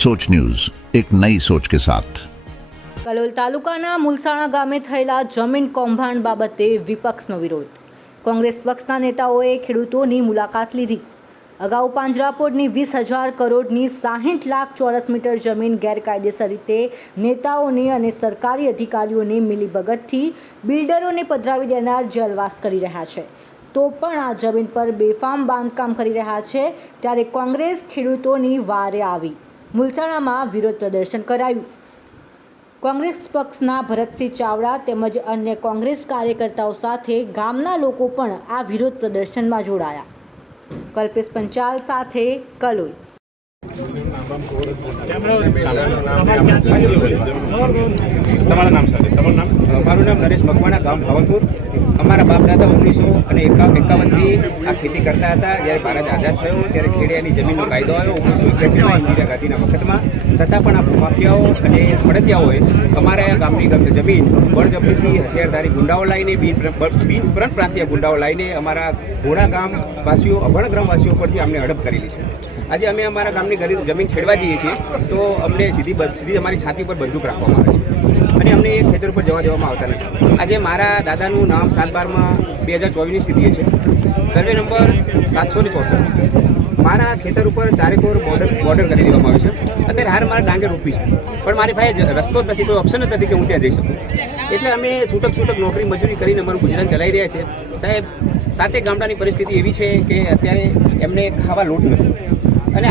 सोच न्यूज एक नई सोच के साथ કલોલ તાલુકાના મુલસાણા ગામે થયેલા જમીન કૌભાંડ બાબતે વિપક્ષનો વિરોધ કોંગ્રેસ પક્ષના નેતાઓએ ખેડૂતોની મુલાકાત લીધી અગાઉ પાંજરાપોળની વીસ હજાર કરોડની સાહીઠ લાખ ચોરસ મીટર જમીન ગેરકાયદેસર રીતે નેતાઓની અને સરકારી અધિકારીઓની મિલીભગતથી બિલ્ડરોને પધરાવી દેનાર જલવાસ કરી રહ્યા છે તો પણ આ જમીન પર બેફામ બાંધકામ કરી રહ્યા છે ત્યારે કોંગ્રેસ ખેડૂતોની વારે આવી મુલસાણામાં વિરોધ પ્રદર્શન કરાયું. કોંગ્રેસ પક્ષના ભરતસિંહ ચાવડા તેમજ અન્ય કોંગ્રેસ કાર્યકર્તાઓ સાથે ગામના લોકો પણ આ વિરોધ પ્રદર્શનમાં જોડાયા. કલ્પેશ પંચાલ સાથે કલોલ. તમારું નામ? મારું નામ નરેશ મકવાણા, ગામ ભાવલપુર અમારા બાપ દાદા ઓગણીસો અને એકા એકાવનથી આ ખેતી કરતા હતા. જ્યારે ભારત આઝાદ થયો, ત્યારે ખેડિયાની જમીનનો કાયદો આવ્યો ઓગણીસો એક્યાસીમાં ઇન્દિરા ગાંધીના વખતમાં. છતાં પણ આ ભૂમાફિયાઓ અને પડતિયાઓએ અમારા ગામની જમીન, બળજબરીથી હથિયારધારી ગુંડાઓ લાવીને, બિન બિન પરત પ્રાંતીય ગુંડાઓ લાવીને અમારા ઘોડા ગામ વાસીઓ અભણ ગ્રામવાસીઓ પરથી અમને હડપ કરેલી છે. આજે અમે અમારા ગામની ગરીબ જમીન ખેડવા જઈએ છીએ, તો અમને સીધી સીધી અમારી છાતી પર બંદૂક રાખવામાં આવે છે. અને અમને એ ખેતર ઉપર જવા દેવામાં આવતા નથી. આજે મારા દાદાનું નામ સાત બારમાં બે હજાર ચોવીસની સ્થિતિ છે. સર્વે નંબર સાતસો ને ચોસઠ. મારા ખેતર ઉપર ચારેક ઓર બોર્ડર બોર્ડર કરી દેવામાં આવ્યું છે. અત્યારે હાર મારે ડાંગર રોપી છે. પણ મારી પાસે રસ્તો જ નથી, કોઈ ઓપ્શન જ નથી કે હું ત્યાં જઈ શકું. એટલે અમે છૂટક છૂટક નોકરી મજૂરી કરીને અમારું ગુજરાન ચલાવી રહ્યા છે. સાહેબ સાતે ગામડાની પરિસ્થિતિ એવી છે કે અત્યારે એમને ખાવા લોટ નથી. અને